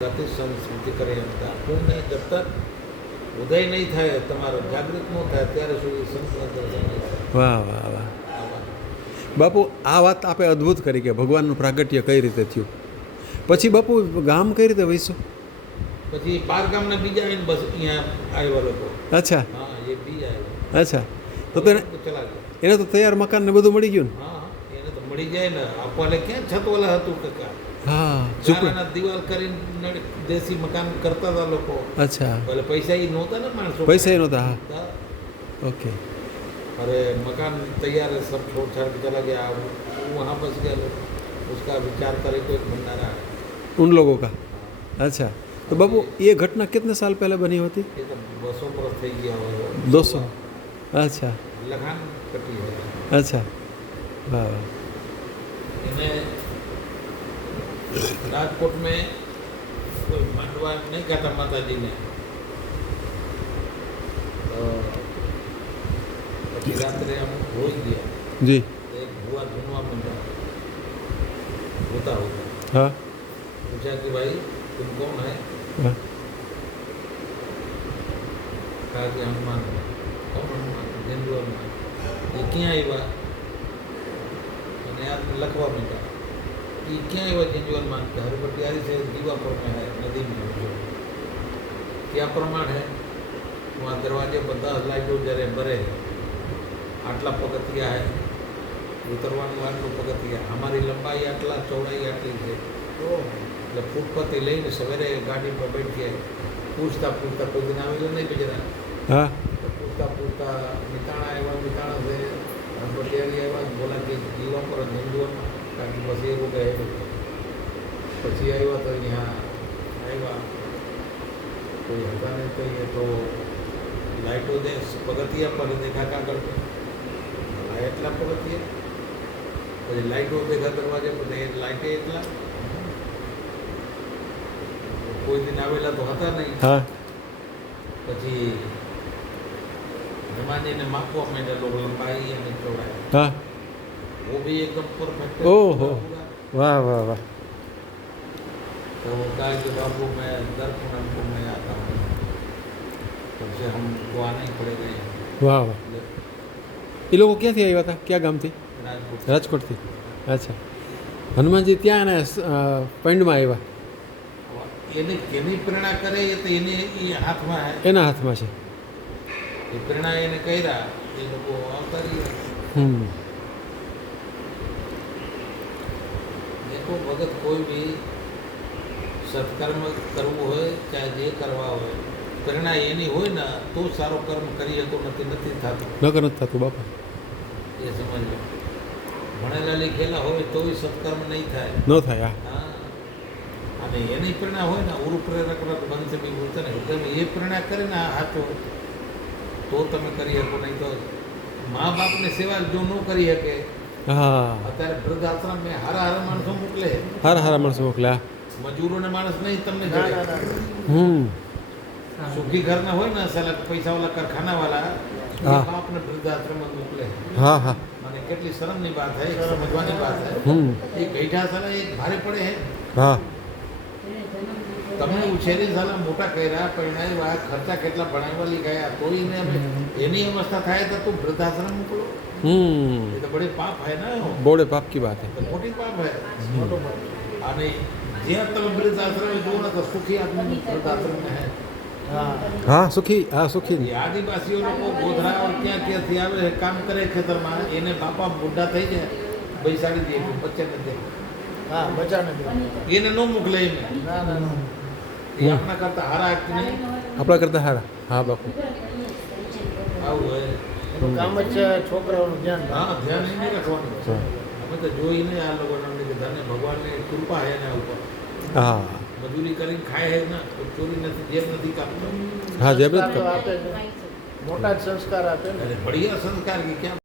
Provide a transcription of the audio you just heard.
જાતિ સંસ્કૃતિ કરે એમ પુણ્ય જબ તક ઉદય નહીં થાય તમારો જાગૃત ન થાય ત્યારે સુધી સંત વાહ વાહ વાહ બાપુ આ વાત આપે અદ્ભુત કરી કે ભગવાનનું પ્રાગટ્ય કઈ રીતે થયું પછી બાપુ ગામ કઈ રીતે વહીશું પછી બાર ગામના બીજા આવીને બસ અહીંયા આવ્યા લોકો અચ્છા હા એ બીજા આવ્યા અચ્છા તો ચલા ગયા એને તો તૈયાર મકાન ને બધું મળી ગયું ને હા એને તો મળી જાય ને આપવાને ક્યાં છત ઓલા હતું કાકા હા ગારાના દિવાલ કરીને દેશી મકાન કરતા હતા લોકો અચ્છા ભલે પૈસા ही नહોતા ને માણસો પૈસા ही नહોता हाँ ओके अरे मकान तैयार है सब छोड़ छाड़ के चला गया वहाँ बस गया उसका विचार करे कोई भंडारा है उन लोगों का अच्छा तो बाबू ये घटना कितने साल पहले बनी होती ये तो 200 बरस થઈ ગયા હોય 200 अच्छा लखान कटी है अच्छा वाह वाह इन्हें राजकोट में कोई मांडवा नहीं कहता माता जी ने तो પછી રાત્રે हम હોઈ ગયા जी एक बुआ धुनवा में होता होता हाँ पूछा कि भाई तुम कौन है हाँ कहा कि हनुमान कौन हनुमान हिंदू हनुमान ये क्या આવ્યા અને यार लखवा में का ये क्या આવ્યા हिंदू हनुमान का हरबटियारी से दीवापुर में है नदी में क्या प्रमाण है वहाँ दरवाजे पर 10 लाइटों जरे भरे आटला पगथिया है उतरવાનું આટલું પગથિયા हमारी लंबाई आटला चौड़ाई आटली है એટલે ફૂટપાથી લઈને સવારે ગાડી પર બેઠીએ પૂછતા કોઈ દિન આવેલો નહીં બિચારા हाँ પૂછતા મિતાણા આવ્યા મિતાણા છે હરબટિયારી આવ્યા બોલા કે જીવા પર હિન્દુઓ કારણ કે બસ એવું કહે પછી આવ્યા તો અહીંયા આવ્યા કોઈ હતા નહીં કહીએ તો લાઇટો દે પગથિયા પર દેખા કાગળ પર એટલા પગથિયા પછી લાઇટો દેખા દરવાજે પર લાઇટે એટલા કોઈ દિન આવેલા તો હતા નહીં हाँ પછી હનુમાનજીને માપવા માંડ્યા લોકો લંબાઈ અને ચौड़ाई हाँ वो भी एकदम परफेक्ट ओहो। वाह वाह वाह तो वो कहा कि बाबू मैं दर पूनम में आता हूँ तब से हमको आना ही पड़ेगा वाह वाह ये लोगों ક્યાંથી આવ્યા હતા ક્યાં ગામથી राजपूत રાજકોટથી અચ્છા હનુમાનજી ત્યાં એના પૈંડમાં આવ્યા એને કેની પ્રેરણા કરે એ તો એને એ હાથમાં હે એના હાથમાં છે એ પ્રેરણા એને કર્યા એ લોકો આવતા રહ્યા देखो भगत कोई भी सत्कर्म करવું હોય ચાહે જે કરવા હોય પ્રેરણા એની હોય ને તો સારો કર્મ કરી શકો નથી થતું નકર નથી થતું બાપા એ સમજો ભણેલા લીખેલા હોય તોય સત્કર્મ નહીં થાય ન થાય હા અને એની પ્રેરણા હોય ને ઉરુ પ્રેરક બનશે બી બોલતા ને તમે એ પ્રેરણા કરે ને હાથો તો તમે કરી શકો નહીં તો મા બાપની સેવા જો ન કરી શકે હા અત્યારે વૃદ્ધાશ્રમ મેં હારા માણસો મોકલે હારા હારા માણસો મોકલ્યા મજૂરોને માણસ નહીં તમને જડે સુખી ઘરના હોય ને સાલા પૈસાવાળા કારખાનાવાળા હા. બાપને વૃદ્ધાશ્રમમાં મોકલે હા હા અને કેટલી શરમની વાત है समझवानी बात है ये गैठा साला एक भारे पड़े है હા તમે ઉછેરી સાલા મોટા કર્યા પરણાવ્યા ખર્ચા કેટલા ભણાવવા ગયા તો એની અવસ્થા થાય તો તું વૃદ્ધાશ્રમ મોકલો ये तो बड़े पाप है ना बड़े पाप की बात है तो मोटी पाप है અને જ્યાં તમે વૃદ્ધાશ્રમ જુઓ ને તો સુખી આદમી વૃદ્ધાશ્રમ में है हाँ सुखी हाँ सुखी ये आदिवासीઓ લોકો ગોધરા और ક્યાં ક્યાંથી આવે કામ કરે ખેતરમાં એને બાપા બુઢા થઈ જાય બેસાડી દે બચ્ચાને દે હા બચાને એને ન મોકલે એને એ આપણા કરતા હારા વ્યક્તિ નહીં આપણા કરતા હારા હા બાપુ આવું હોય એનું કામ જ છે છોકરાઓનું ધ્યાન હા ધ્યાન એ નહીં રાખવાનું હા. અમે તો જોઈને આ લોકોને ધને ભગવાનની કૃપા છે એના ઉપર હા મજૂરી કરીને ખાય છે ને તો ચોરી નથી જેબ નથી કાપતો હા જેબ જ સંસ્કાર તો આપે જ. મોટા જ સંસ્કાર આપે ને અરે બઢિયા સંસ્કાર કે ક્યાં